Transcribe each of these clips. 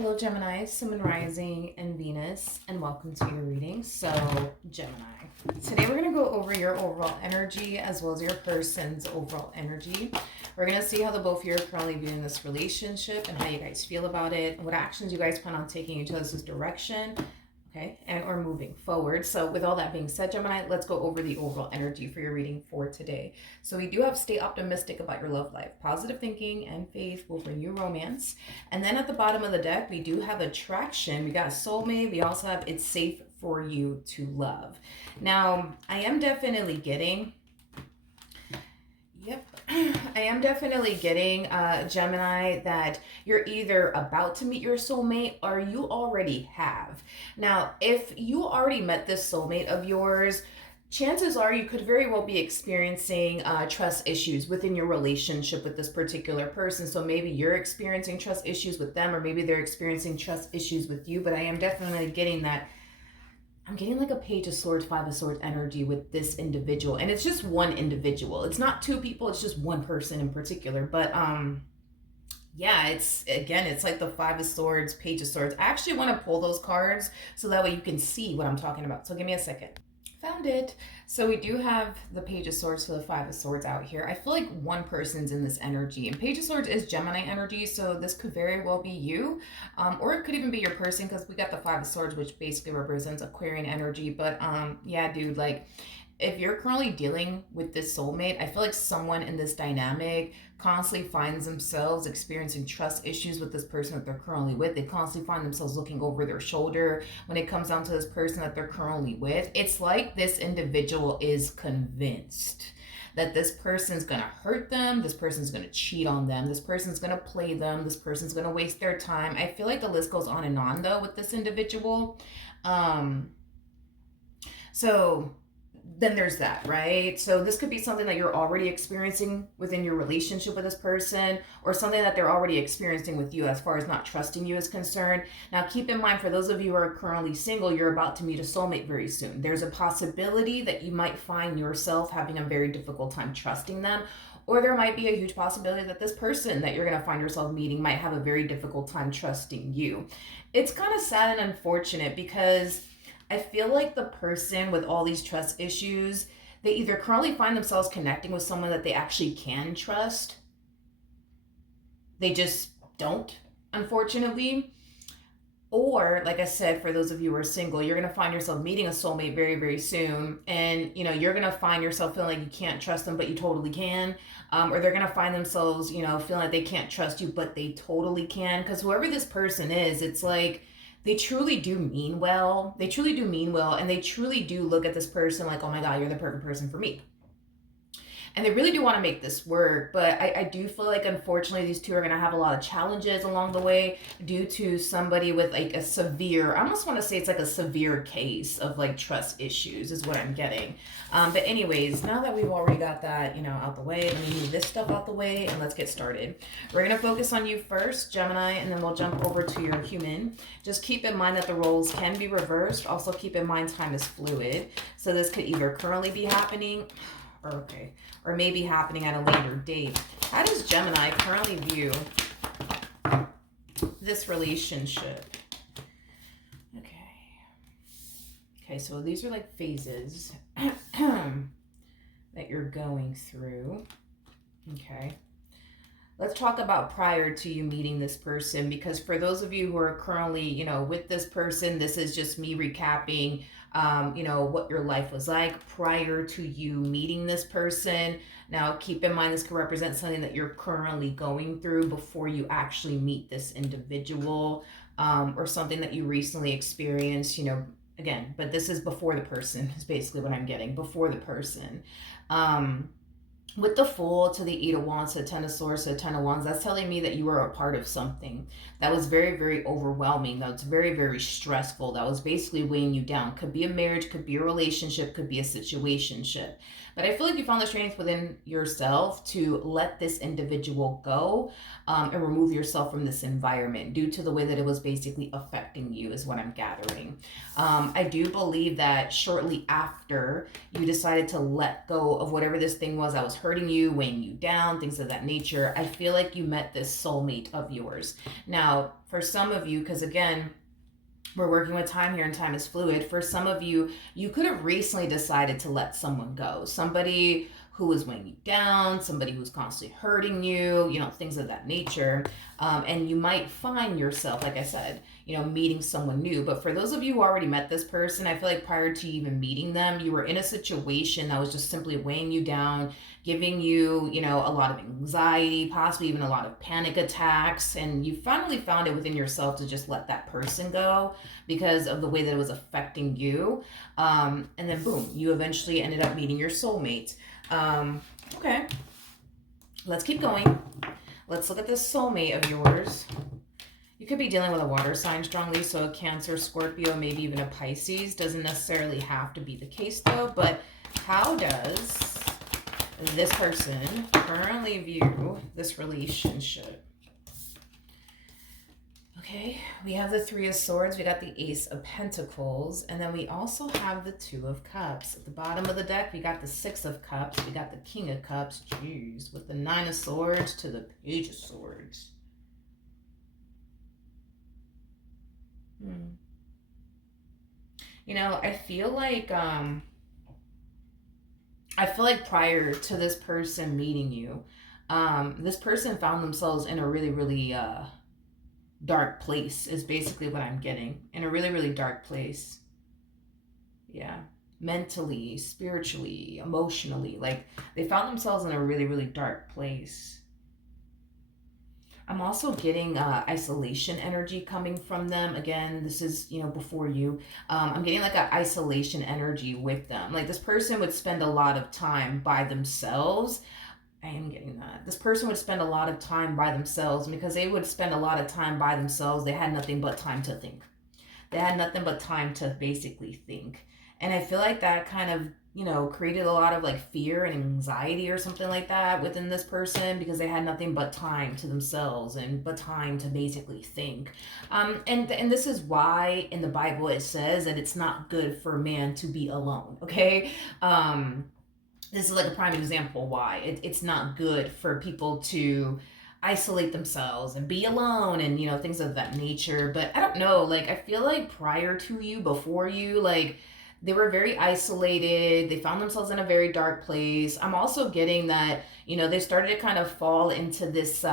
Hello, Gemini, Sun, Moon, Rising, and Venus, and welcome to your reading. So, Gemini, today we're going to go over your overall energy as well as your person's overall energy. We're going to see how the both of you are currently viewing this relationship and how you guys feel about it, what actions you guys plan on taking into this direction, okay, and or moving forward. So with all that being said, Gemini, let's go over the overall energy for your reading for today. So we do have stay optimistic about your love life. Positive thinking and faith will bring you romance. And then at the bottom of the deck, we do have attraction. We got soulmate. We also have it's safe for you to love. Now, I am definitely getting I am definitely getting, Gemini, that you're either about to meet your soulmate or you already have. Now, if you already met this soulmate of yours, chances are you could very well be experiencing trust issues within your relationship with this particular person. So maybe you're experiencing trust issues with them, or maybe they're experiencing trust issues with you. But I am definitely getting that. I'm getting like a Page of Swords, Five of Swords energy with this individual. And it's just one individual. It's not two people. It's just one person in particular. But yeah, it's like the Five of Swords, Page of Swords. I actually want to pull those cards so that way you can see what I'm talking about. So give me a second. Found it. So we do have the Page of Swords to the Five of Swords out here. I feel like one person's in this energy. And Page of Swords is Gemini energy, so this could very well be you. Or it could even be your person, because we got the Five of Swords, which basically represents Aquarian energy. But yeah, dude, like, if you're currently dealing with this soulmate, I feel like someone in this dynamic constantly finds themselves experiencing trust issues with this person that they're currently with. They constantly find themselves looking over their shoulder when it comes down to this person that they're currently with. It's like this individual is convinced that this person's gonna hurt them, this person's gonna cheat on them, this person's gonna play them, this person's gonna waste their time. I feel like the list goes on and on though with this individual. So then there's that, right? So this could be something that you're already experiencing within your relationship with this person, or something that they're already experiencing with you as far as not trusting you is concerned. Now, keep in mind, for those of you who are currently single, you're about to meet a soulmate very soon. There's a possibility that you might find yourself having a very difficult time trusting them, or there might be a huge possibility that this person that you're going to find yourself meeting might have a very difficult time trusting you. It's kind of sad and unfortunate, because I feel like the person with all these trust issues, they either currently find themselves connecting with someone that they actually can trust. They just don't, unfortunately. Or, like I said, for those of you who are single, you're going to find yourself meeting a soulmate very, very soon. And, you know, you're going to find yourself feeling like you can't trust them, but you totally can. Or they're going to find themselves, you know, feeling like they can't trust you, but they totally can. Because whoever this person is, it's like, they truly do mean well. They truly do mean well. And they truly do look at this person like, oh my God, you're the perfect person for me. And they really do want to make this work. But I do feel like, unfortunately, these two are going to have a lot of challenges along the way due to somebody with like a severe, I almost want to say it's like a severe case of like trust issues is what I'm getting. But anyways, now that we've already got that, you know, out the way, let me move this stuff out the way and let's get started. We're going to focus on you first, Gemini, and then we'll jump over to your human. Just keep in mind that the roles can be reversed. Also keep in mind time is fluid. So this could either currently be happening or maybe happening at a later date. How does Gemini currently view this relationship? Okay, so these are like phases that you're going through. Okay. Let's talk about prior to you meeting this person, because for those of you who are currently, you know, with this person, this is just me recapping, you know, what your life was like prior to you meeting this person. Now, keep in mind, this could represent something that you're currently going through before you actually meet this individual, or something that you recently experienced, you know, again, but this is before the person is basically what I'm getting, before the person. With the Fool to the Eight of Wands to the Ten of Swords to the Ten of Wands, that's telling me that you were a part of something that was very, very overwhelming, that was very, very stressful, that was basically weighing you down. Could be a marriage, could be a relationship, could be a situationship. But I feel like you found the strength within yourself to let this individual go, and remove yourself from this environment due to the way that it was basically affecting you, is what I'm gathering. I do believe that shortly after you decided to let go of whatever this thing was that was hurting you, weighing you down, things of that nature, I feel like you met this soulmate of yours. Now, for some of you, because again, we're working with time here and time is fluid. For some of you, you could have recently decided to let someone go. Somebody who was weighing you down, somebody who's constantly hurting you, things of that nature. And you might find yourself, like I said, meeting someone new. But for those of you who already met this person, I feel like prior to even meeting them, you were in a situation that was just simply weighing you down, giving you, a lot of anxiety, possibly even a lot of panic attacks. And you finally found it within yourself to just let that person go because of the way that it was affecting you. And then boom, you eventually ended up meeting your soulmate. Okay, let's keep going. Let's look at this soulmate of yours. You could be dealing with a water sign strongly, so a Cancer, Scorpio, maybe even a Pisces. Doesn't necessarily have to be the case though, but how does this person currently view this relationship? Okay, we have the Three of Swords, we got the Ace of Pentacles, and then we also have the Two of Cups. At the bottom of the deck, we got the Six of Cups, we got the King of Cups, jeez, with the Nine of Swords to the Page of Swords. I feel like prior to this person meeting you, this person found themselves in a really, really dark place is basically what I'm getting. In a really, really dark place. Yeah. Mentally, spiritually, emotionally. Like they found themselves in a really, really dark place. I'm also getting isolation energy coming from them. Again, this is, before you. I'm getting like an isolation energy with them. Like this person would spend a lot of time by themselves. I am getting that. This person would spend a lot of time by themselves, because they would spend a lot of time by themselves. They had nothing but time to think. They had nothing but time to basically think. And I feel like that kind of, created a lot of like fear and anxiety or something like that within this person, because they had nothing but time to themselves and but time to basically think. And this is why in the Bible it says that it's not good for man to be alone. Okay. This is like a prime example why it's not good for people to isolate themselves and be alone and things of that nature. But I don't know, like I feel like prior to you, before you, like they were very isolated. They found themselves in a very dark place. I'm also getting that they started to kind of fall into this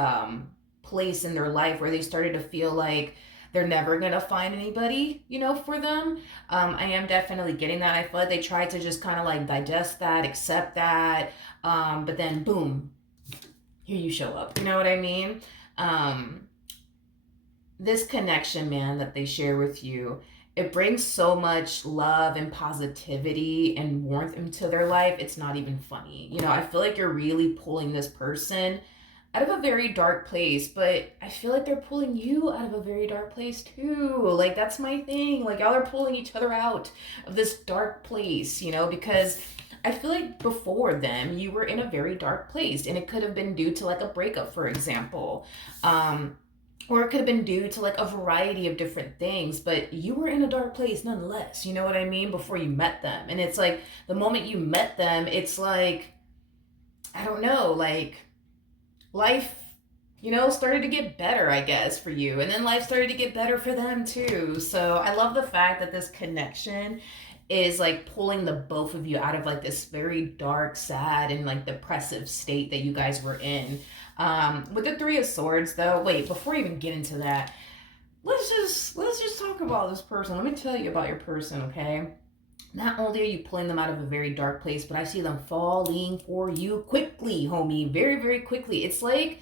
place in their life where they started to feel like they're never gonna find anybody, for them. I am definitely getting that. I feel like they tried to just kind of like digest that, accept that, but then boom, here you show up. You know what I mean? This connection, man, that they share with you, it brings so much love and positivity and warmth into their life. It's not even funny. I feel like you're really pulling this person out of a very dark place, but I feel like they're pulling you out of a very dark place too. Like that's my thing. Like y'all are pulling each other out of this dark place, because I feel like before them you were in a very dark place, and it could have been due to like a breakup, for example. Or it could have been due to like a variety of different things, but you were in a dark place nonetheless, you know what I mean, before you met them. And it's like the moment you met them, it's like, I don't know, like life, started to get better, I guess, for you. And then life started to get better for them too. So I love the fact that this connection is like pulling the both of you out of like this very dark, sad, and like depressive state that you guys were in. With the Three of Swords though, wait, before we even get into that, let's just talk about this person. Let me tell you about your person, okay? Not only are you pulling them out of a very dark place, but I see them falling for you quickly, homie. Very, very quickly. It's like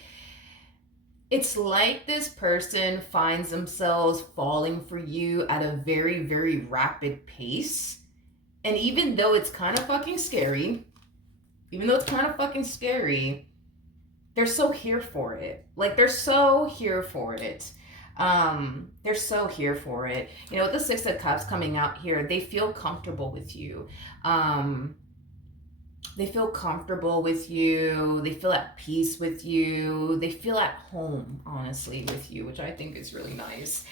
this person finds themselves falling for you at a very, very rapid pace. And even though it's kind of fucking scary, they're so here for it. Like they're so here for it. They're so here for it. With the Six of Cups coming out here, they feel comfortable with you. They feel comfortable with you. They feel at peace with you. They feel at home, honestly, with you, which I think is really nice.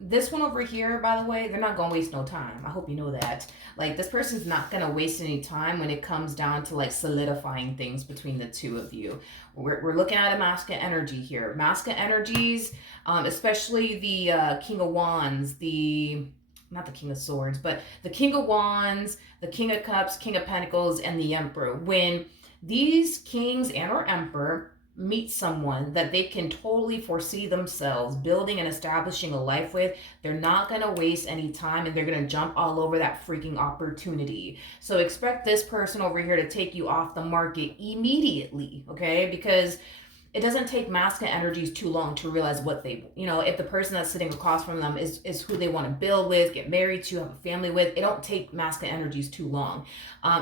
This one over here, by the way, they're not gonna waste no time. I hope you know that. Like, this person's not gonna waste any time when it comes down to like solidifying things between the two of you. We're looking at a masculine energy here. Masculine energies, especially the King of Wands, the not the King of Swords, but the King of Wands, the King of Cups, King of Pentacles, and the Emperor. When these kings and or emperor meet someone that they can totally foresee themselves building and establishing a life with, they're not going to waste any time and they're going to jump all over that freaking opportunity. So expect this person over here to take you off the market immediately, okay? Because it doesn't take masculine energies too long to realize what they, if the person that's sitting across from them is who they want to build with, get married to, have a family with. It don't take masculine energies too long.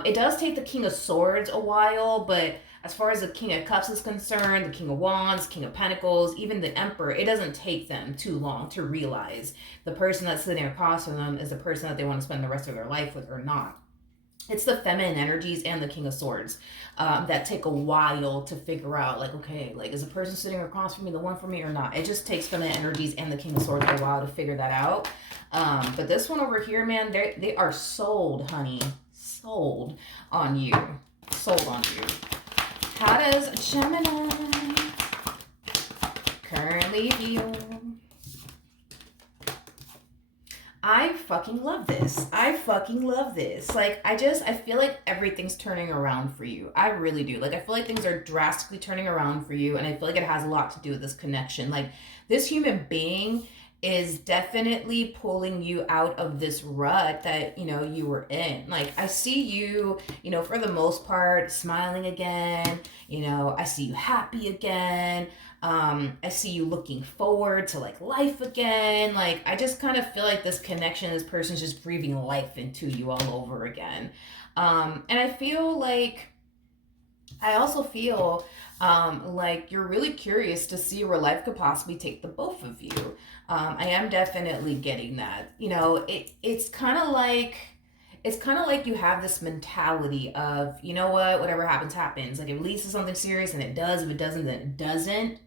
It does take the King of Swords a while, but as far as the King of Cups is concerned, the King of Wands, King of Pentacles, even the Emperor, it doesn't take them too long to realize the person that's sitting across from them is the person that they want to spend the rest of their life with or not. It's the feminine energies and the King of Swords that take a while to figure out, like, okay, like, is the person sitting across from me the one for me or not? It just takes feminine energies and the King of Swords a while to figure that out. But this one over here, man, they are sold, honey. Sold on you. Sold on you. How does Gemini currently feel? I fucking love this. I fucking love this. Like, I feel like everything's turning around for you. I really do. Like, I feel like things are drastically turning around for you, and I feel like it has a lot to do with this connection. Like, this human being is definitely pulling you out of this rut that, you were in. Like, I see you, for the most part, smiling again. I see you happy again. I see you looking forward to like life again. Like, I just kind of feel like this connection, this person's just breathing life into you all over again. And I also feel like you're really curious to see where life could possibly take the both of you. I am definitely getting that. It's kind of like you have this mentality of, you know what, whatever happens, happens. Like, if it leads to something serious and it does, if it doesn't, then it doesn't.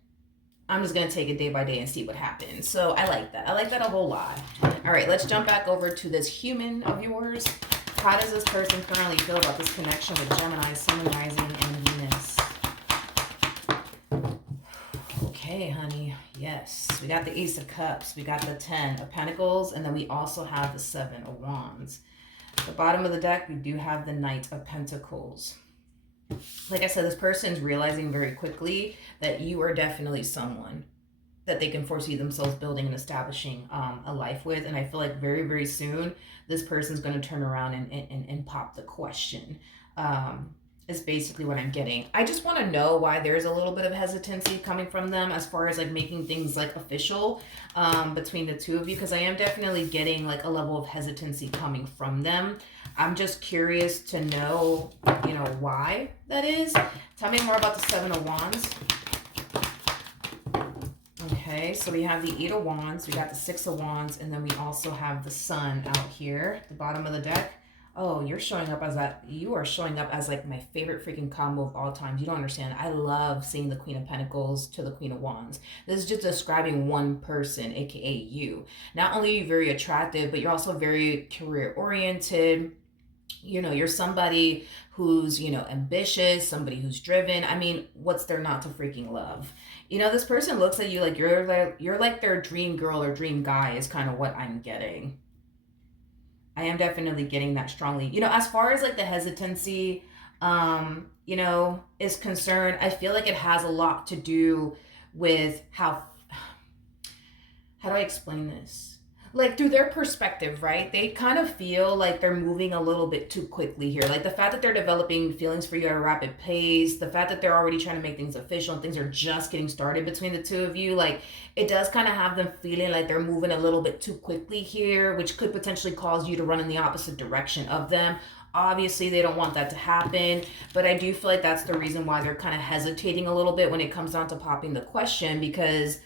I'm just going to take it day by day and see what happens. So I like that. I like that a whole lot. All right, let's jump back over to this human of yours. How does this person currently feel about this connection with Gemini, Sun, Rising, and Venus? Okay, honey. Yes. We got the Ace of Cups. We got the 10 of Pentacles. And then we also have the 7 of Wands. At the bottom of the deck, we do have the Knight of Pentacles. Like I said, this person's realizing very quickly that you are definitely someone that they can foresee themselves building and establishing a life with. And I feel like very, very soon, this person's going to turn around and pop the question. Is basically what I'm getting. I just want to know why there's a little bit of hesitancy coming from them as far as like making things like official between the two of you, because I am definitely getting like a level of hesitancy coming from them. I'm just curious to know, why that is. Tell me more about the 7 of Wands. Okay, so we have the 8 of Wands, we got the 6 of Wands, and then we also have the Sun out here at the bottom of the deck. Oh, you're showing up as that. You are showing up as like my favorite freaking combo of all times. You don't understand. I love seeing the Queen of Pentacles to the Queen of Wands. This is just describing one person, aka you. Not only are you very attractive, but you're also very career oriented. You're somebody who's, ambitious, somebody who's driven. I mean, what's there not to freaking love? This person looks at you like you're like their dream girl or dream guy is kind of what I'm getting. I am definitely getting that strongly. As far as like the hesitancy, is concerned, I feel like it has a lot to do with how do I explain this? Like, through their perspective, right? They kind of feel like they're moving a little bit too quickly here. Like, the fact that they're developing feelings for you at a rapid pace, the fact that they're already trying to make things official and things are just getting started between the two of you, like, it does kind of have them feeling like they're moving a little bit too quickly here, which could potentially cause you to run in the opposite direction of them. Obviously, they don't want that to happen, but I do feel like that's the reason why they're kind of hesitating a little bit when it comes down to popping the question, because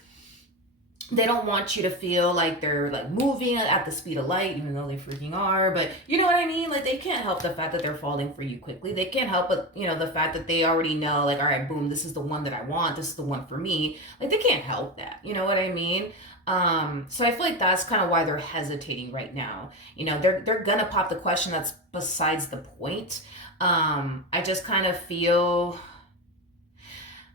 they don't want you to feel like they're like moving at the speed of light, even though they freaking are. But you know what I mean? Like, they can't help the fact that they're falling for you quickly. They can't help but, the fact that they already know, like, all right, boom, this is the one that I want. This is the one for me. Like, they can't help that. You know what I mean? So I feel like that's kind of why they're hesitating right now. They're gonna pop the question. That's besides the point. I just kind of feel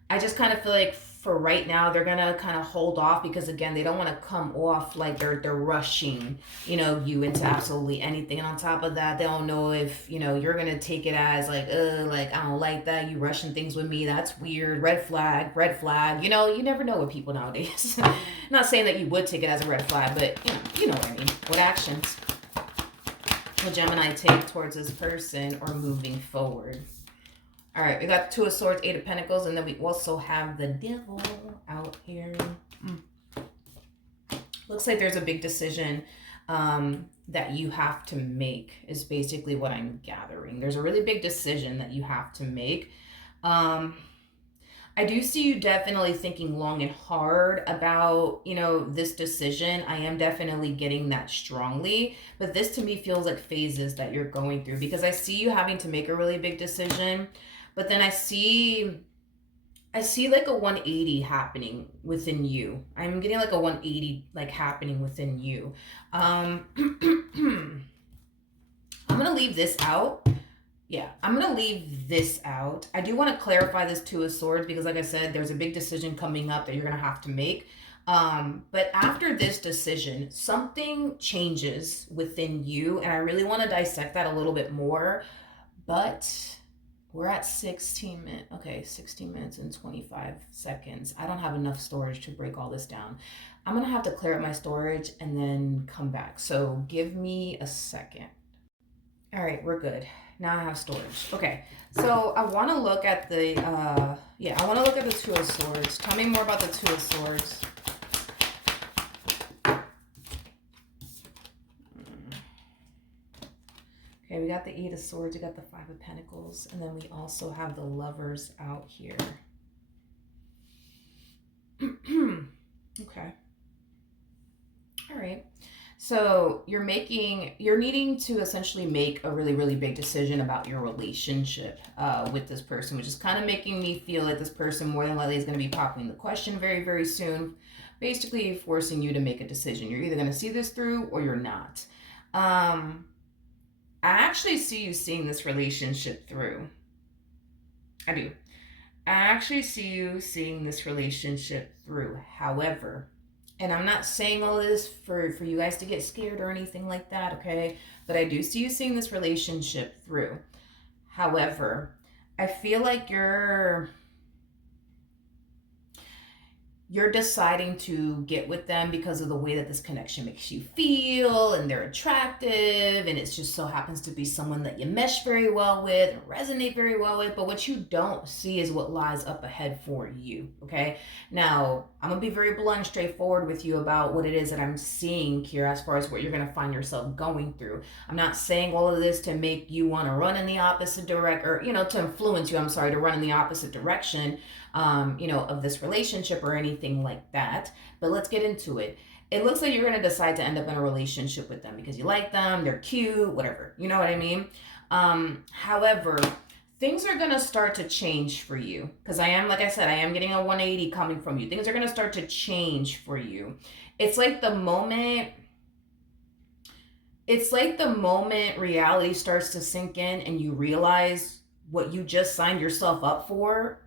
like for right now they're gonna kind of hold off, because again, they don't want to come off like they're rushing you into absolutely anything. And on top of that, they don't know if you're gonna take it as like, like, I don't like that you rushing things with me, that's weird, red flag, red flag. You never know with people nowadays. Not saying that you would take it as a red flag, but you know what I mean. What actions will Gemini take towards this person or moving forward? All right, we got Two of Swords, Eight of Pentacles, and then we also have the Devil out here. Looks like there's a big decision that you have to make, is basically what I'm gathering. There's a really big decision that you have to make. I do see you definitely thinking long and hard about, this decision. I am definitely getting that strongly, but this to me feels like phases that you're going through, because I see you having to make a really big decision. But then I see like a 180 happening within you. I'm getting like a 180 like happening within you. I'm going to leave this out. Yeah, I'm going to leave this out. I do want to clarify this Two of Swords, because like I said, there's a big decision coming up that you're going to have to make. But after this decision, something changes within you, and I really want to dissect that a little bit more. But we're at 16 minutes. Okay, 16 minutes and 25 seconds. I don't have enough storage to break all this down. I'm going to have to clear up my storage and then come back. So give me a second. All right, we're good. Now I have storage. Okay, so I want to look at the, I want to look at the Two of Swords. Tell me more about the Two of Swords. Okay, we got the Eight of Swords, we got the Five of Pentacles, and then we also have the Lovers out here. Okay. All right. So you're needing to essentially make a really, really big decision about your relationship with this person, which is kind of making me feel like this person more than likely is going to be popping the question very, very soon, basically forcing you to make a decision. You're either going to see this through or you're not. I actually see you seeing this relationship through. I do. I actually see you seeing this relationship through. However, and I'm not saying all of this for you guys to get scared or anything like that, okay? But I do see you seeing this relationship through. However, I feel like you're deciding to get with them because of the way that this connection makes you feel, and they're attractive, and it just so happens to be someone that you mesh very well with and resonate very well with. But what you don't see is what lies up ahead for you, okay? Now, I'm going to be very blunt and straightforward with you about what it is that I'm seeing here as far as what you're going to find yourself going through. I'm not saying all of this to make you want to run in the opposite direction, or, to influence you, to run in the opposite direction, of this relationship or anything like that. But let's get into it. It looks like you're going to decide to end up in a relationship with them because you like them, they're cute, whatever. You know what I mean? However, things are going to start to change for you, because like I said, I am getting a 180 coming from you. Things are going to start to change for you. It's like the moment reality starts to sink in and you realize what you just signed yourself up for,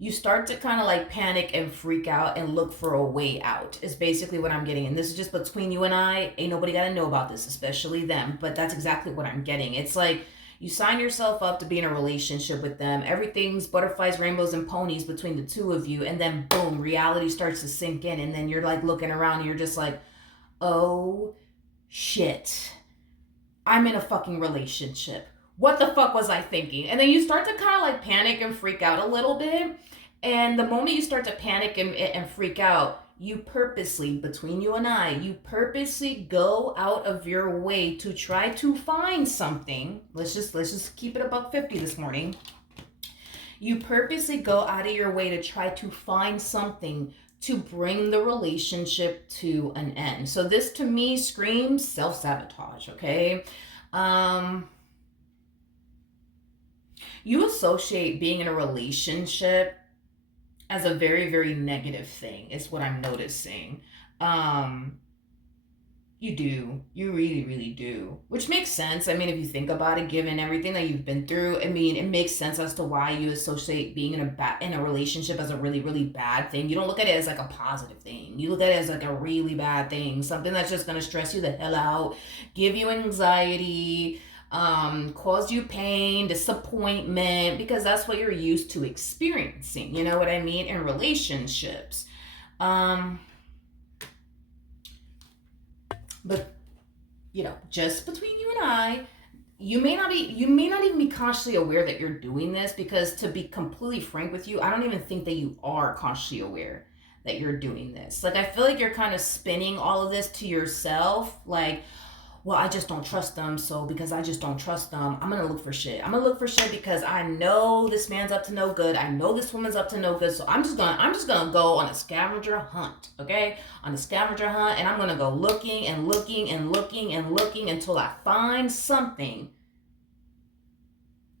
you start to kind of like panic and freak out and look for a way out, is basically what I'm getting. And this is just between you and I. Ain't nobody got to know about this, especially them. But that's exactly what I'm getting. It's like you sign yourself up to be in a relationship with them. Everything's butterflies, rainbows, and ponies between the two of you. And then boom, reality starts to sink in. And then you're like looking around and you're just like, oh shit, I'm in a fucking relationship. What the fuck was I thinking? And then you start to kind of like panic and freak out a little bit. And the moment you start to panic and freak out, you purposely, between you and I, you purposely go out of your way to try to find something. Let's just keep it $150 this morning. You purposely go out of your way to try to find something to bring the relationship to an end. So this to me screams self-sabotage, okay? You associate being in a relationship as a very, very negative thing, is what I'm noticing. Um, you do. You really, really do. Which makes sense. I mean, if you think about it, given everything that you've been through, I mean, it makes sense as to why you associate being in a relationship as a really, really bad thing. You don't look at it as like a positive thing. You look at it as like a really bad thing, something that's just gonna stress you the hell out, give you anxiety, cause you pain, disappointment, because that's what you're used to experiencing. You know what I mean? In relationships. But just between you and I, you may not even be consciously aware that you're doing this, because to be completely frank with you, I don't even think that you are consciously aware that you're doing this. Like, I feel like you're kind of spinning all of this to yourself, like, well, I just don't trust them, so because I just don't trust them, I'm gonna look for shit. I'm gonna look for shit because I know this man's up to no good. I know this woman's up to no good. So I'm just gonna go on a scavenger hunt, okay? On a scavenger hunt, and I'm gonna go looking and looking and looking and looking until I find something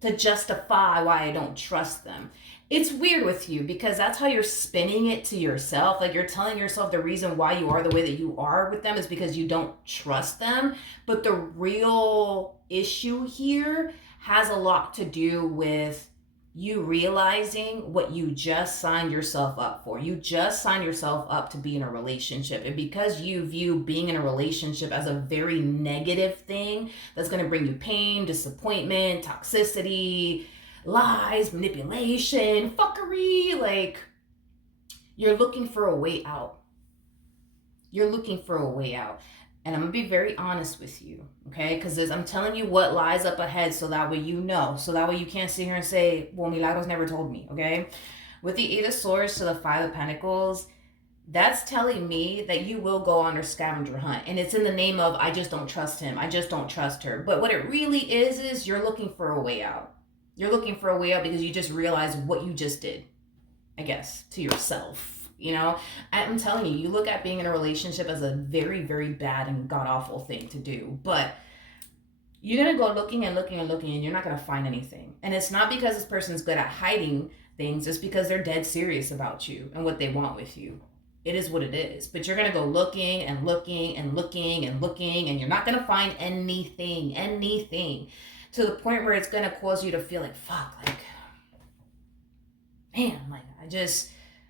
to justify why I don't trust them. It's weird with you because that's how you're spinning it to yourself. Like, you're telling yourself the reason why you are the way that you are with them is because you don't trust them. But the real issue here has a lot to do with you realizing what you just signed yourself up for. You just signed yourself up to be in a relationship. And because you view being in a relationship as a very negative thing that's going to bring you pain, disappointment, toxicity, lies, manipulation, fuckery, like, you're looking for a way out. You're looking for a way out. And I'm going to be very honest with you, okay? Because I'm telling you what lies up ahead, so that way you know. So that way you can't sit here and say, well, Milagros never told me, okay? With the Eight of Swords to the Five of Pentacles, that's telling me that you will go on a scavenger hunt. And it's in the name of, I just don't trust him. I just don't trust her. But what it really is you're looking for a way out. You're looking for a way out because you just realize what you just did, I guess, to yourself. I'm telling you, you look at being in a relationship as a very, very bad and god-awful thing to do. But you're going to go looking and looking and looking, and you're not going to find anything. And it's not because this person's good at hiding things. It's because they're dead serious about you and what they want with you. It is what it is. But you're going to go looking and looking and looking and looking, and you're not going to find anything, to the point where it's going to cause you to feel like, fuck, like, man, like, I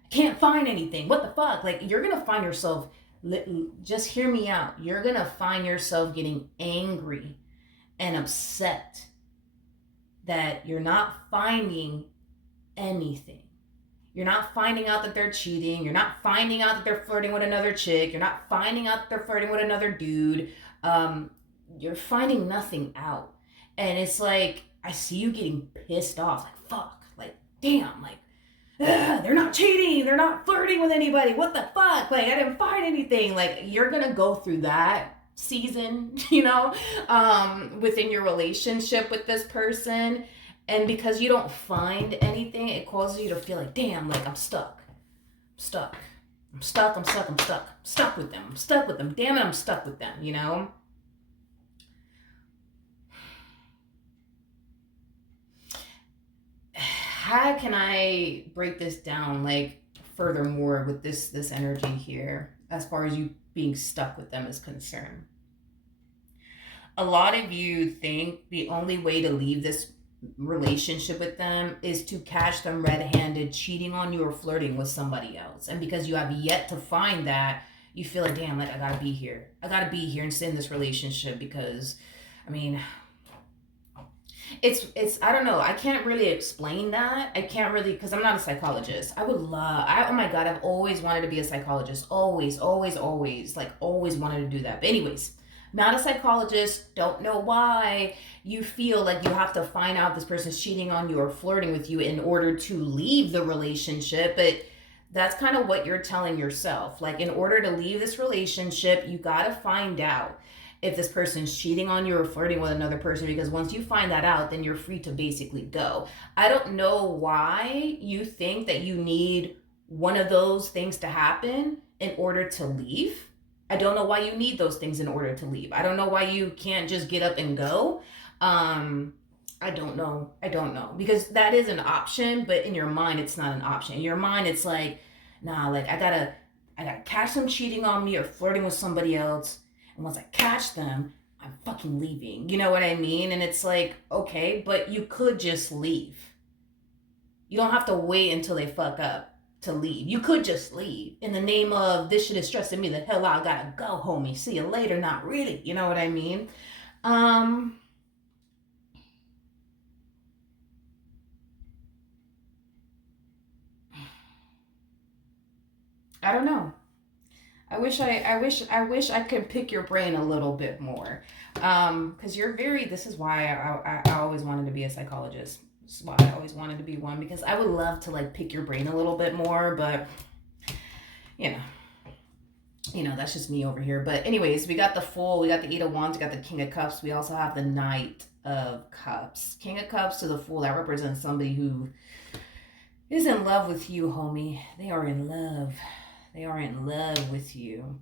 can't find anything. What the fuck? Like, you're going to find yourself, just hear me out. You're going to find yourself getting angry and upset that you're not finding anything. You're not finding out that they're cheating. You're not finding out that they're flirting with another chick. You're not finding out that they're flirting with another dude. You're finding nothing out. And it's like, I see you getting pissed off. Like, fuck. Like, damn. Like, they're not cheating. They're not flirting with anybody. What the fuck? Like, I didn't find anything. Like, you're going to go through that season, within your relationship with this person. And because you don't find anything, it causes you to feel like, damn, like, I'm stuck. I'm stuck with them. Damn it, I'm stuck with them, How can I break this down, like, furthermore with this energy here, as far as you being stuck with them is concerned? A lot of you think the only way to leave this relationship with them is to catch them red-handed cheating on you or flirting with somebody else. And because you have yet to find that, you feel like, damn, like, I gotta be here and stay in this relationship because, I mean, it's I don't know, I can't really explain that. I can't really, because I'm not a psychologist. Oh my god, I've always wanted to be a psychologist. Always like, always wanted to do that. But anyways, not a psychologist, don't know why you feel like you have to find out this person's cheating on you or flirting with you in order to leave the relationship. But that's kind of what you're telling yourself. Like, in order to leave this relationship, you gotta find out if this person's cheating on you or flirting with another person, because once you find that out, then you're free to basically go. I don't know why you think that you need one of those things to happen in order to leave. I don't know why you need those things in order to leave. I don't know why you can't just get up and go. I don't know. I don't know. Because that is an option, but in your mind it's not an option. In your mind it's like, nah, like I gotta catch them cheating on me or flirting with somebody else. And once I catch them, I'm fucking leaving. You know what I mean? And it's like, okay, but you could just leave. You don't have to wait until they fuck up to leave. You could just leave in the name of this shit is stressing me the hell out. I gotta go, homie. See you later. Not really. You know what I mean? Um, I don't know. I wish I could pick your brain a little bit more. Because you're very. This is why I always wanted to be a psychologist. This is why I always wanted to be one because I would love to like pick your brain a little bit more, but you know, that's just me over here. But anyways, we got the Fool, we got the Eight of Wands, we got the King of Cups. We also have the Knight of Cups. King of Cups to the Fool, that represents somebody who is in love with you, homie. They are in love. They are in love with you.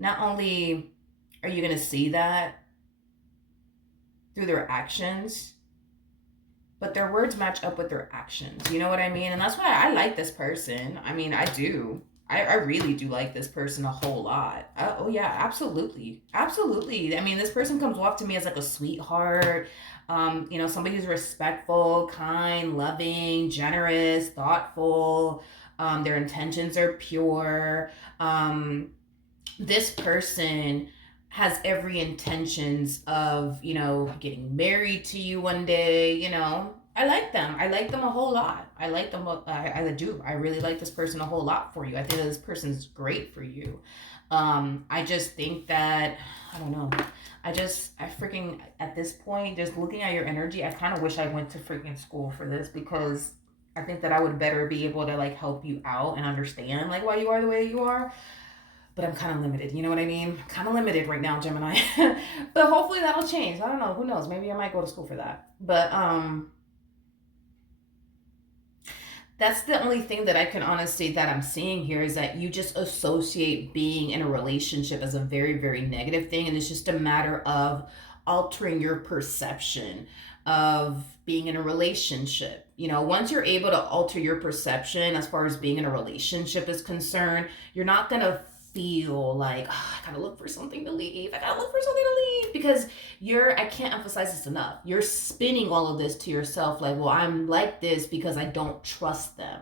Not only are you going to see that through their actions, but their words match up with their actions. You know what I mean? And that's why I like this person. I mean, I do. I really do like this person a whole lot. Oh, yeah, absolutely. Absolutely. I mean, this person comes off to me as like a sweetheart. Somebody who's respectful, kind, loving, generous, thoughtful. Their intentions are pure. This person has every intentions of, getting married to you one day. I like them. I like them a whole lot. I like them. I do. I really like this person a whole lot for you. I think that this person's great for you. I just think that, I don't know. I freaking, at this point, just looking at your energy, I kind of wish I went to freaking school for this because I think that I would better be able to like help you out and understand like why you are the way you are. But I'm kind of limited, you know what I mean? Kind of limited right now, Gemini. But hopefully that'll change. I don't know. Who knows? Maybe I might go to school for that. But that's the only thing that I can honestly that I'm seeing here is that you just associate being in a relationship as a very, very negative thing. And it's just a matter of altering your perception of being in a relationship. Once you're able to alter your perception as far as being in a relationship is concerned, you're not going to feel like, I gotta look for something to leave. Because I can't emphasize this enough. You're spinning all of this to yourself like, well, I'm like this because I don't trust them.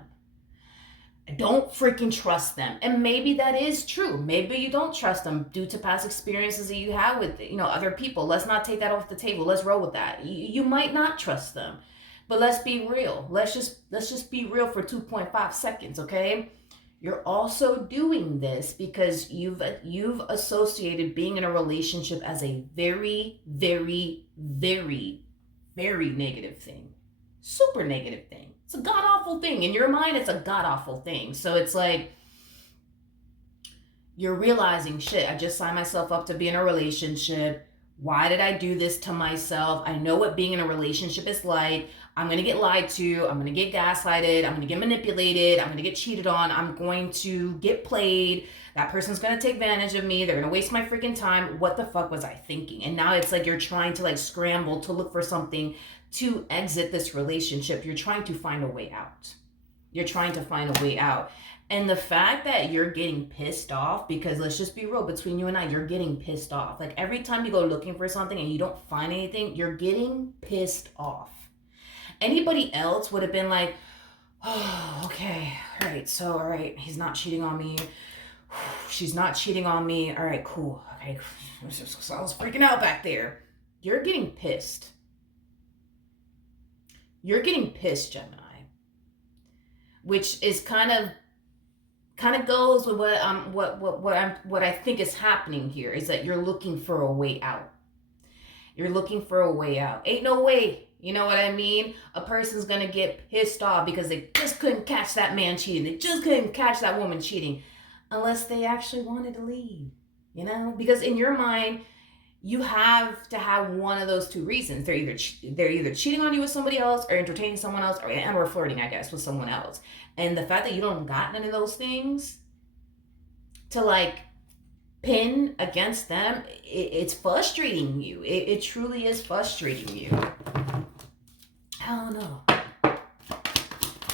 I don't freaking trust them. And maybe that is true. Maybe you don't trust them due to past experiences that you have with, other people. Let's not take that off the table. Let's roll with that. You might not trust them. But let's be real. Let's just be real for 2.5 seconds, okay? You're also doing this because you've associated being in a relationship as a very, very, very, very negative thing. Super negative thing. It's a god-awful thing. In your mind, it's a god-awful thing. So it's like, you're realizing, shit, I just signed myself up to be in a relationship. Why did I do this to myself? I know what being in a relationship is like. I'm going to get lied to. I'm going to get gaslighted. I'm going to get manipulated. I'm going to get cheated on. I'm going to get played. That person's going to take advantage of me. They're going to waste my freaking time. What the fuck was I thinking? And now it's like you're trying to like scramble to look for something to exit this relationship. You're trying to find a way out. And the fact that you're getting pissed off, because let's just be real, between you and I, you're getting pissed off. Like every time you go looking for something and you don't find anything, you're getting pissed off. Anybody else would have been like, oh, okay, all right, he's not cheating on me. She's not cheating on me. All right, cool. Okay, so I was freaking out back there. You're getting pissed. You're getting pissed, Gemini. Which is kind of goes with what I think is happening here is that you're looking for a way out. Ain't no way. You know what I mean? A person's going to get pissed off because they just couldn't catch that man cheating. They just couldn't catch that woman cheating unless they actually wanted to leave, Because in your mind, you have to have one of those two reasons. They're either cheating on you with somebody else, or entertaining someone else, or flirting, I guess, with someone else. And the fact that you don't got none of those things to like pin against them, it's frustrating you. It truly is frustrating you. I don't know.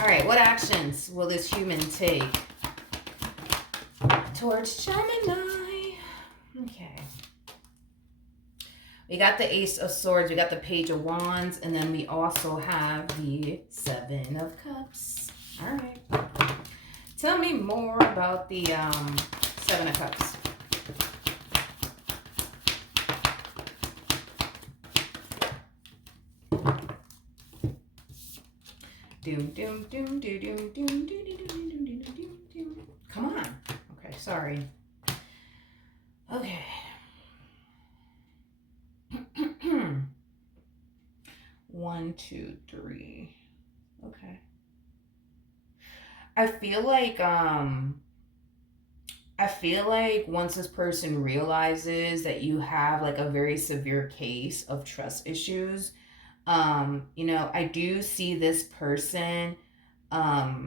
All right, what actions will this human take towards Gemini? Okay. We got the Ace of Swords, we got the Page of Wands, and then we also have the Seven of Cups. All right. Tell me more about the Seven of Cups. Doom, doom, doom, doom, doom, doom, doom, doom, doom, doom, doom. Come on. Okay, sorry. Okay. One, two, three. Okay. I feel like once this person realizes that you have like a very severe case of trust issues, I do see this person, I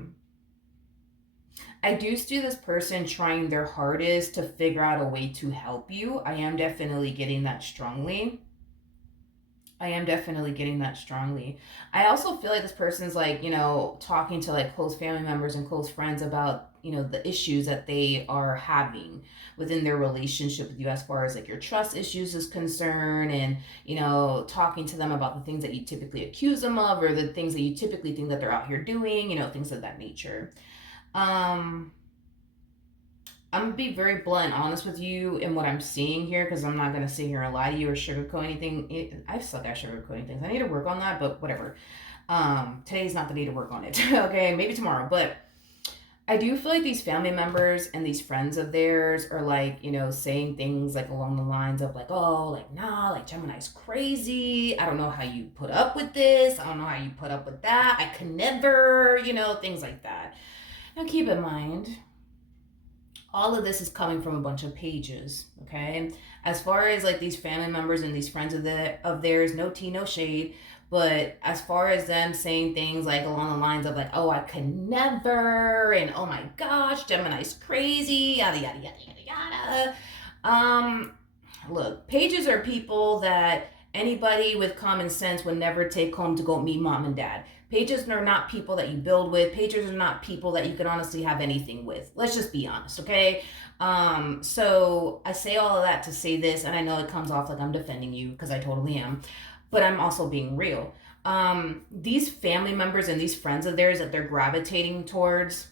do see this person trying their hardest to figure out a way to help you. I am definitely getting that strongly. I also feel like this person's like, talking to like close family members and close friends about, the issues that they are having within their relationship with you as far as like your trust issues is concerned, and, talking to them about the things that you typically accuse them of, or the things that you typically think that they're out here doing, things of that nature. I'm gonna be very blunt and honest with you in what I'm seeing here, because I'm not gonna sit here and lie to you or sugarcoat anything. I suck at sugarcoating things. I need to work on that, but whatever. Today's not the day to work on it. Okay, maybe tomorrow. But I do feel like these family members and these friends of theirs are like, saying things like along the lines of like, oh, like, nah, like Gemini's crazy. I don't know how you put up with this. I don't know how you put up with that. I could never, things like that. Now keep in mind, all of this is coming from a bunch of pages, okay? As far as like these family members and these friends of theirs, no tea, no shade, but as far as them saying things like along the lines of like, oh, I could never, and oh my gosh, Gemini's crazy, yada yada yada yada yada. Look, pages are people that anybody with common sense would never take home to go meet mom and dad. Pages are not people that you build with. Pages are not people that you can honestly have anything with. Let's just be honest, okay? So I say all of that to say this, and I know it comes off like I'm defending you, because I totally am, but I'm also being real. These family members and these friends of theirs that they're gravitating towards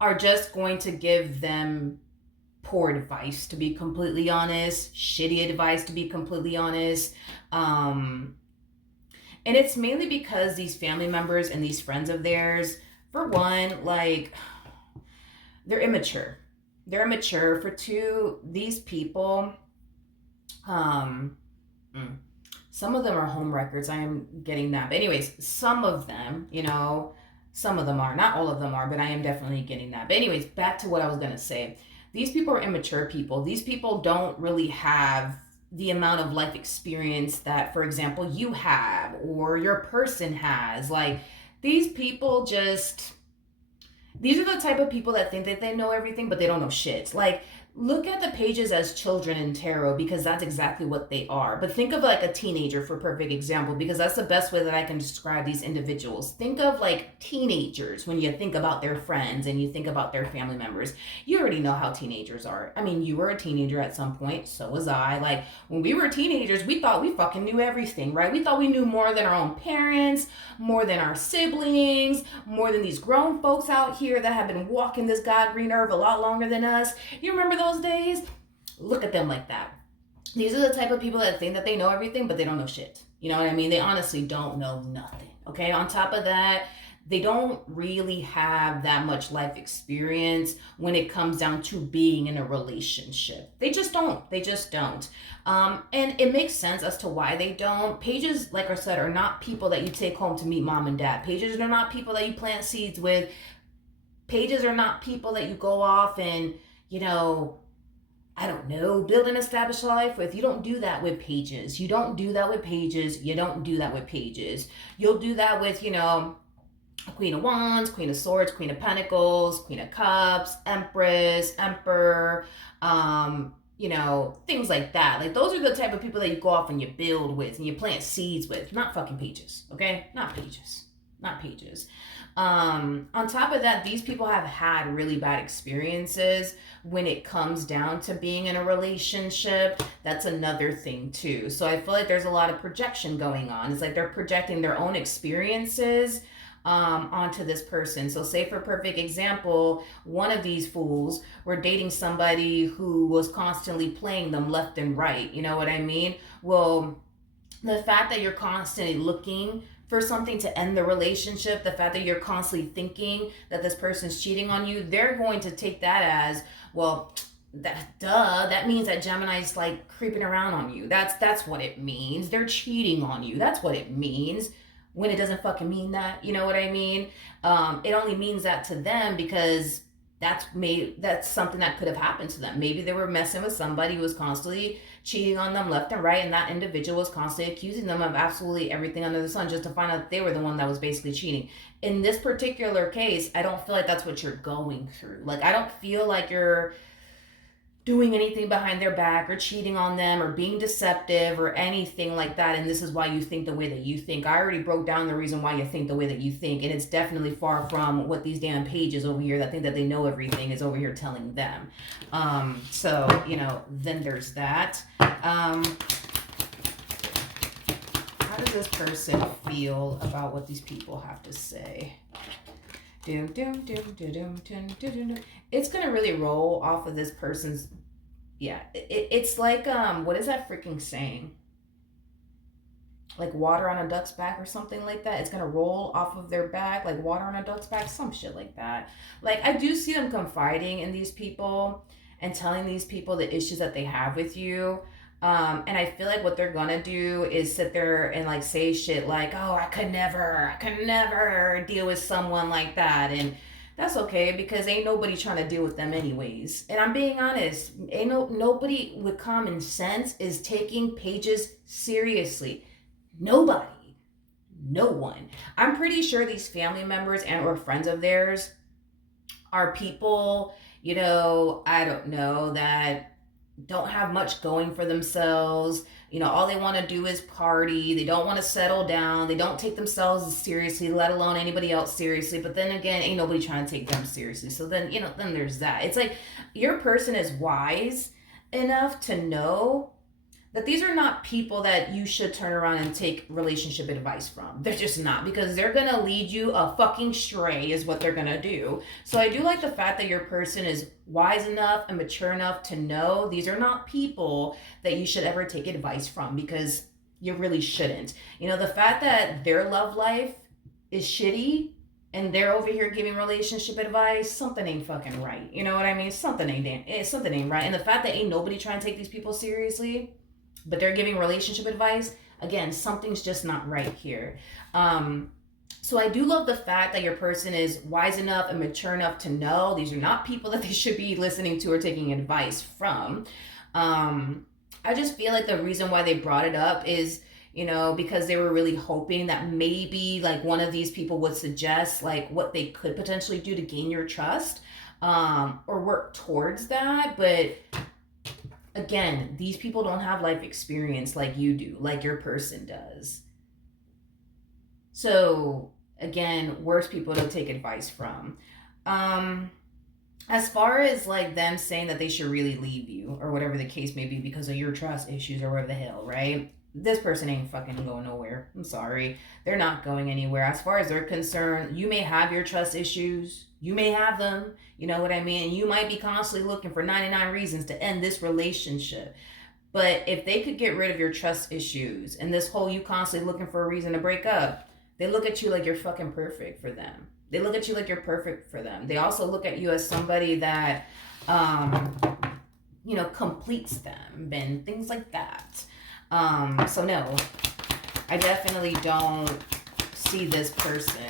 are just going to give them poor advice, to be completely honest, shitty advice, to be completely honest. And it's mainly because these family members and these friends of theirs, for one, like, they're immature. For two, these people, some of them are home records. I am getting that. But anyways, some of them, some of them are. Not all of them are, but I am definitely getting that. But anyways, back to what I was going to say. These people are immature people. These people don't really have the amount of life experience that, for example, you have or your person has. Like, these people just, these are the type of people that think that they know everything, but they don't know shit. Like, look at the pages as children in tarot, because that's exactly what they are. But think of like a teenager for a perfect example, because that's the best way that I can describe these individuals. Think of like teenagers when you think about their friends and you think about their family members. You already know how teenagers are. I mean, you were a teenager at some point, so was I. Like, when we were teenagers, we thought we fucking knew everything, right? We thought we knew more than our own parents, more than our siblings, more than these grown folks out here that have been walking this god green earth a lot longer than us. You remember those days? Look at them like that. These are the type of people that think that they know everything, but they don't know shit. You know what I mean? They honestly don't know nothing. Okay, on top of that, they don't really have that much life experience when it comes down to being in a relationship. They just don't. And it makes sense as to why they don't. Pages, like I said, are not people that you take home to meet mom and dad. Pages are not people that you plant seeds with. Pages are not people that you go off and, I don't know, build an established life with. You don't do that with pages. You don't do that with pages. You don't do that with pages. You'll do that with, Queen of Wands, Queen of Swords, Queen of Pentacles, Queen of Cups, Empress, Emperor, things like that. Like, those are the type of people that you go off and you build with and you plant seeds with, not fucking pages, okay? Not pages. Not pages. On top of that, these people have had really bad experiences when it comes down to being in a relationship. That's another thing too. So I feel like there's a lot of projection going on. It's like they're projecting their own experiences onto this person. So say, for perfect example, one of these fools were dating somebody who was constantly playing them left and right. You know what I mean? Well, the fact that you're constantly looking for something to end the relationship, the fact that you're constantly thinking that this person's cheating on you, they're going to take that as, well, that means that Gemini's like creeping around on you. That's what it means. They're cheating on you. That's what it means. When it doesn't fucking mean that, you know what I mean? It only means that to them because that's something that could have happened to them. Maybe they were messing with somebody who was constantly cheating on them left and right, and that individual was constantly accusing them of absolutely everything under the sun just to find out they were the one that was basically cheating. In this particular case, I don't feel like that's what you're going through. Like, I don't feel like you're doing anything behind their back or cheating on them or being deceptive or anything like that, and this is why you think the way that you think. I already broke down the reason why you think the way that you think, and it's definitely far from what these damn pages over here that think that they know everything is over here telling them. So then there's that. How does this person feel about what these people have to say? It's gonna really roll off of this person's. It's like, what is that freaking saying? Like water on a duck's back or something like that. It's gonna roll off of their back like water on a duck's back, some shit like that. Like, I do see them confiding in these people and telling these people the issues that they have with you. And I feel like what they're gonna do is sit there and like say shit like, oh, I could never deal with someone like that. And that's okay, because ain't nobody trying to deal with them anyways. And I'm being honest, nobody with common sense is taking pages seriously. Nobody. No one. I'm pretty sure these family members and or friends of theirs are people, I don't know, that don't have much going for themselves. All they want to do is party. They don't want to settle down. They don't take themselves seriously, let alone anybody else seriously. But then again, ain't nobody trying to take them seriously. So then, then there's that. It's like your person is wise enough to know that these are not people that you should turn around and take relationship advice from. They're just not, because they're going to lead you a fucking stray is what they're going to do. So I do like the fact that your person is wise enough and mature enough to know these are not people that you should ever take advice from, because you really shouldn't. The fact that their love life is shitty and they're over here giving relationship advice, something ain't fucking right. You know what I mean? Something ain't right. And the fact that ain't nobody trying to take these people seriously, but they're giving relationship advice, again, something's just not right here. So I do love the fact that your person is wise enough and mature enough to know these are not people that they should be listening to or taking advice from. I just feel like the reason why they brought it up is, because they were really hoping that maybe like one of these people would suggest like what they could potentially do to gain your trust, or work towards that. But again, these people don't have life experience like you do, like your person does. So again, worse people to take advice from. As far as like them saying that they should really leave you or whatever the case may be because of your trust issues or whatever the hell, right? This person ain't fucking going nowhere. I'm sorry. They're not going anywhere. As far as they're concerned, you may have your trust issues. You may have them. You know what I mean? You might be constantly looking for 99 reasons to end this relationship. But if they could get rid of your trust issues and this whole you constantly looking for a reason to break up, they look at you like you're fucking perfect for them. They look at you like you're perfect for them. They also look at you as somebody that, completes them and things like that. So no, I definitely don't see this person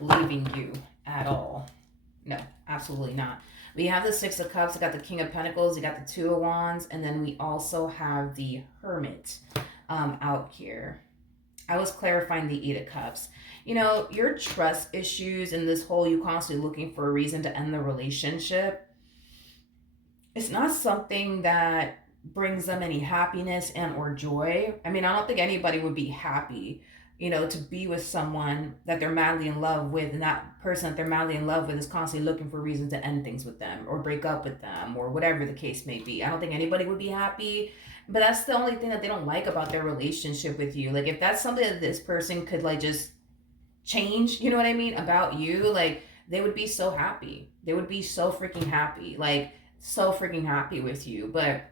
leaving you at all. No, absolutely not. We have the Six of Cups, we got the King of Pentacles, we got the Two of Wands, and then we also have the Hermit out here. I was clarifying the Eight of Cups. You know, your trust issues and this whole you constantly looking for a reason to end the relationship, it's not something that brings them any happiness and or joy. I mean, I don't think anybody would be happy, you know, to be with someone that they're madly in love with, and that person that they're madly in love with is constantly looking for reasons to end things with them or break up with them or whatever the case may be. I don't think anybody would be happy, but that's the only thing that they don't like about their relationship with you. Like, if that's something that this person could like just change, you know what I mean, about you, like, they would be so happy. They would be so freaking happy, like so freaking happy with you. But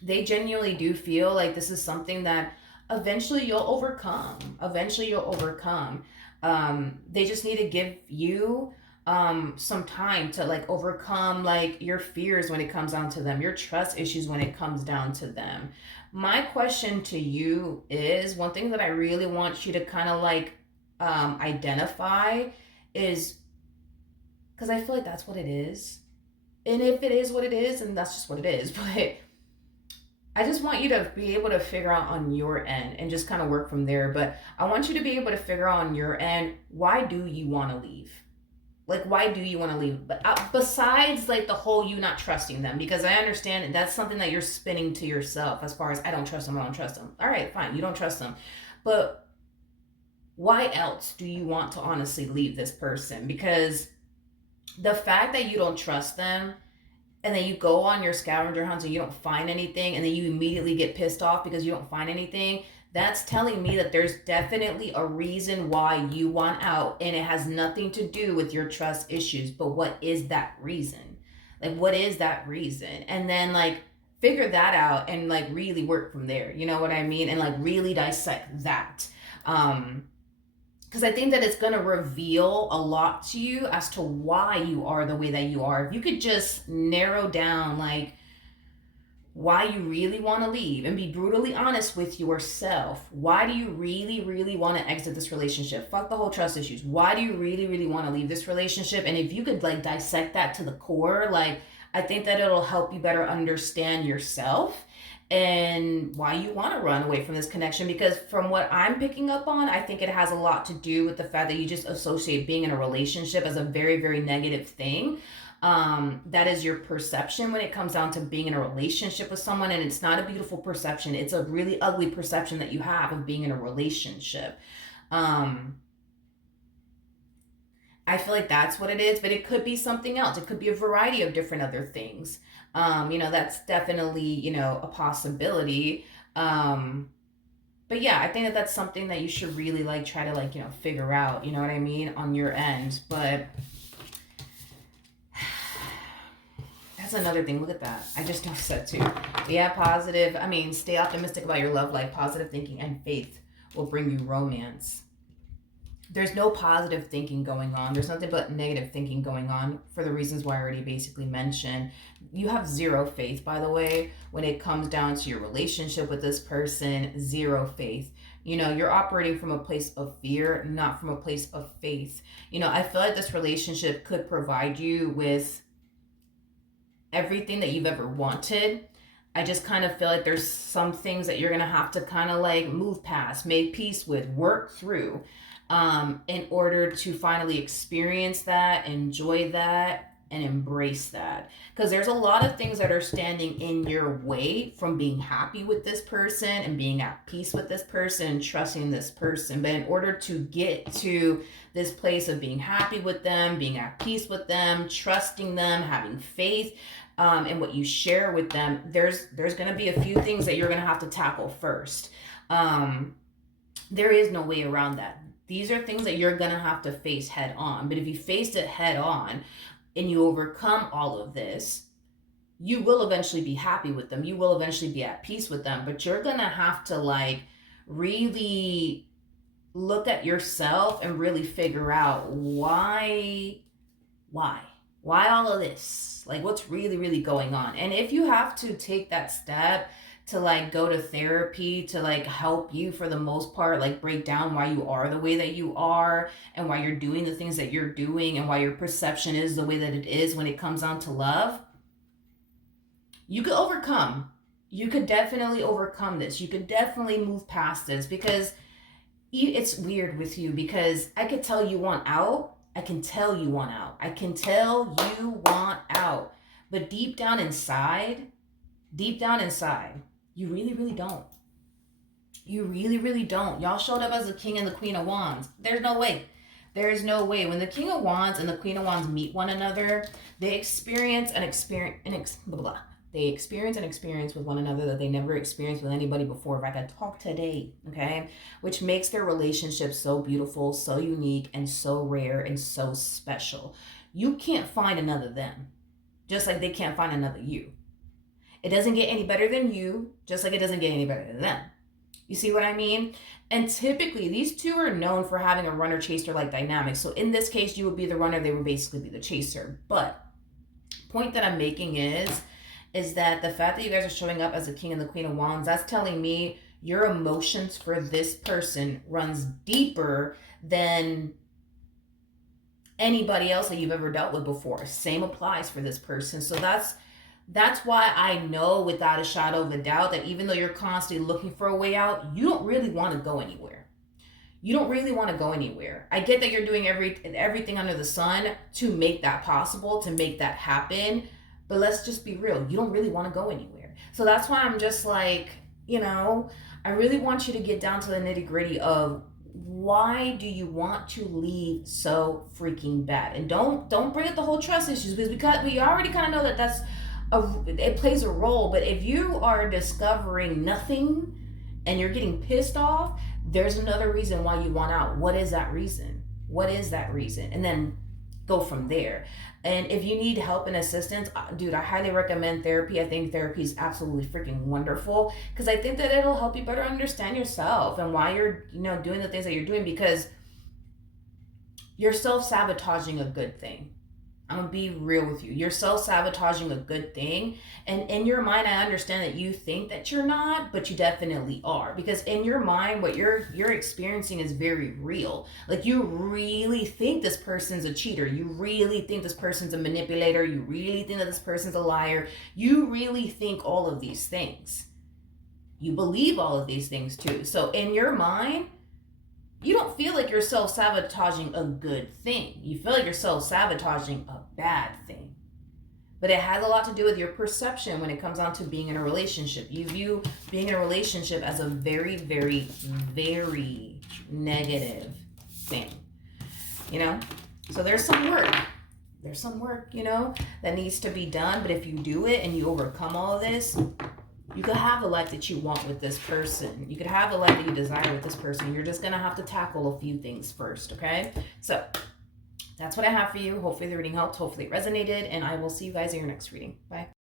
they genuinely do feel like this is something that eventually you'll overcome. Eventually you'll overcome. They just need to give you some time to like overcome like your fears when it comes down to them, your trust issues when it comes down to them. My question to you is, one thing that I really want you to kind of like identify is, because I feel like that's what it is. And if it is what it is, and that's just what it is. But I just want you to be able to figure out on your end and just kind of work from there. But I want you to be able to figure out on your end, why do you want to leave? Like, why do you want to leave? But besides like the whole you not trusting them, because I understand that's something that you're spinning to yourself as far as, I don't trust them, I don't trust them. All right, fine, you don't trust them. But why else do you want to honestly leave this person? Because the fact that you don't trust them, and then you go on your scavenger hunts and you don't find anything, and then you immediately get pissed off because you don't find anything, that's telling me that there's definitely a reason why you want out, and it has nothing to do with your trust issues. But what is that reason? Like, what is that reason? And then like figure that out and like really work from there, you know what I mean? And like really dissect that. Because I think that it's going to reveal a lot to you as to why you are the way that you are. If you could just narrow down like why you really want to leave and be brutally honest with yourself. Why do you really, really want to exit this relationship? Fuck the whole trust issues. Why do you really, really want to leave this relationship? And if you could like dissect that to the core, like, I think that it'll help you better understand yourself and why you want to run away from this connection. Because from what I'm picking up on, I think it has a lot to do with the fact that you just associate being in a relationship as a very, very negative thing. That is your perception when it comes down to being in a relationship with someone, and it's not a beautiful perception. It's a really ugly perception that you have of being in a relationship. I feel like that's what it is, but it could be something else. It could be a variety of different other things. That's definitely, a possibility. But yeah, I think that that's something that you should really like try to like, figure out, you know what I mean, on your end. But that's another thing. Look at that. I just noticed that too. Yeah, positive. Stay optimistic about your love life. Positive thinking and faith will bring you romance. There's no positive thinking going on. There's nothing but negative thinking going on for the reasons why I already basically mentioned. You have zero faith, by the way, when it comes down to your relationship with this person. Zero faith. You're operating from a place of fear, not from a place of faith. I feel like this relationship could provide you with everything that you've ever wanted. I just kind of feel like there's some things that you're going to have to kind of like move past, make peace with, work through, in order to finally experience that, enjoy that, and embrace that. Because there's a lot of things that are standing in your way from being happy with this person and being at peace with this person and trusting this person. But in order to get to this place of being happy with them, being at peace with them, trusting them, having faith, and what you share with them, there's going to be a few things that you're going to have to tackle first. There is no way around that. These are things that you're going to have to face head on. But if you face it head on and you overcome all of this, you will eventually be happy with them. You will eventually be at peace with them. But you're going to have to like really look at yourself and really figure out why all of this, like what's really, really going on. And if you have to take that step to like go to therapy to like help you for the most part, like break down why you are the way that you are and why you're doing the things that you're doing and why your perception is the way that it is when it comes down to love, you could overcome. You could definitely overcome this. You could definitely move past this because it's weird with you because I could tell you want out. I can tell you want out. I can tell you want out. But deep down inside, you really, really don't. You really, really don't. Y'all showed up as the king and the queen of wands. There's no way. There is no way. When the king of wands and the queen of wands meet one another, they experience blah, blah, blah. They experience an experience with one another that they never experienced with anybody before. If I could talk today, okay? Which makes their relationship so beautiful, so unique, and so rare, and so special. You can't find another them, just like they can't find another you. It doesn't get any better than you, just like it doesn't get any better than them. You see what I mean? And typically, these two are known for having a runner-chaser like dynamic. So in this case, you would be the runner, they would basically be the chaser. But point that I'm making is that the fact that you guys are showing up as the king and the queen of wands, that's telling me your emotions for this person runs deeper than anybody else that you've ever dealt with before. Same applies for this person. So that's why I know without a shadow of a doubt that even though you're constantly looking for a way out, you don't really want to go anywhere. You don't really want to go anywhere. I get that you're doing everything under the sun to make that possible, to make that happen. But let's just be real. You don't really want to go anywhere. So that's why I'm just like, I really want you to get down to the nitty gritty of why do you want to leave so freaking bad? And don't bring up the whole trust issues because we already kind of know that it plays a role. But if you are discovering nothing and you're getting pissed off, there's another reason why you want out. What is that reason? What is that reason? And then go from there. And if you need help and assistance, dude, I highly recommend therapy. I think therapy is absolutely freaking wonderful because I think that it'll help you better understand yourself and why you're, doing the things that you're doing, because you're self-sabotaging a good thing. I'm going to be real with you. You're self-sabotaging a good thing. And in your mind, I understand that you think that you're not, but you definitely are. Because in your mind, what you're experiencing is very real. Like, you really think this person's a cheater. You really think this person's a manipulator. You really think that this person's a liar. You really think all of these things. You believe all of these things too. So in your mind, you don't feel like you're self-sabotaging a good thing. You feel like you're self-sabotaging a bad thing. But it has a lot to do with your perception when it comes down to being in a relationship. You view being in a relationship as a very, very, very negative thing. So there's some work. That needs to be done. But if you do it and you overcome all of this, you could have a life that you want with this person. You could have a life that you desire with this person. You're just going to have to tackle a few things first, okay? So that's what I have for you. Hopefully the reading helped. Hopefully it resonated. And I will see you guys in your next reading. Bye.